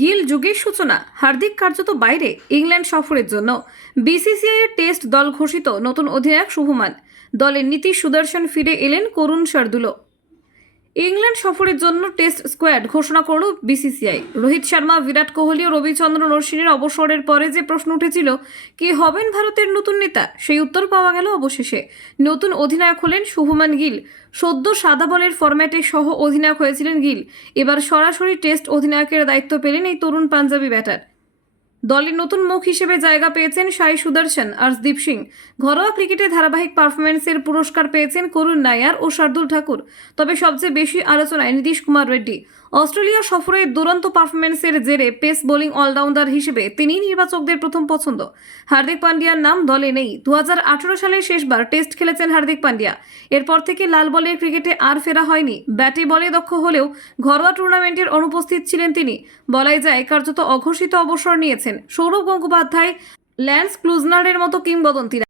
গিল যুগের সূচনা, হার্দিক কার্যত বাইরে ইংল্যান্ড সফরের জন্য। বিসিসিআই এর টেস্ট দল ঘোষিত, নতুন অধিনায়ক শুভমান। দলের নীতি সুদর্শন, ফিরে এলেন করুণ শার্দুল। ইংল্যান্ড সফরের জন্য টেস্ট স্কোয়াড ঘোষণা করল বিসিসিআই। রোহিত শর্মা, বিরাট কোহলি ও রবিচন্দ্রন অশ্বিনের অবসরের পরে যে প্রশ্ন উঠেছিল কে হবেন ভারতের নতুন নেতা, সেই উত্তর পাওয়া গেল অবশেষে। নতুন অধিনায়ক হলেন শুভমান গিল। সদ্য সাদা বলের ফরম্যাটে সহ অধিনায়ক হয়েছিলেন গিল। এবার সরাসরি টেস্ট অধিনায়কের দায়িত্ব পেলেন এই তরুণ পাঞ্জাবি ব্যাটার। দলের নতুন মুখ হিসেবে জায়গা পেয়েছেন সাই সুদর্শন, আর্শদীপ সিং। ঘরোয়া ক্রিকেটে ধারাবাহিক পারফরম্যান্সের পুরস্কার পেয়েছেন করুণ নায়ার ও শার্দুল ঠাকুর। তবে সবচেয়ে বেশি আলোচনায় নীতিশ কুমার রেড্ডি। অস্ট্রেলিয়া সফরে দুরন্ত পারফরম্যান্সের জেরে পেস বোলিং অলরাউন্ডার হিসেবে তিনিই নির্বাচকদের প্রথম পছন্দ। হার্দিক পান্ডিয়ার নাম দলে নেই। 2018 সালে শেষবার টেস্ট খেলেছেন হার্দিক পান্ডিয়া। এরপর থেকে লাল বলের ক্রিকেটে আর ফেরা হয়নি। ব্যাটে বলে দক্ষ হলেও ঘরোয়া টুর্নামেন্টের অনুপস্থিত ছিলেন তিনি। বলাই যায় কার্যত অঘোষিত অবসর নিয়েছেন। সৌরভ গঙ্গোপাধ্যায়, ল্যান্স ক্লুজনারের মতো কিংবদন্তিরা।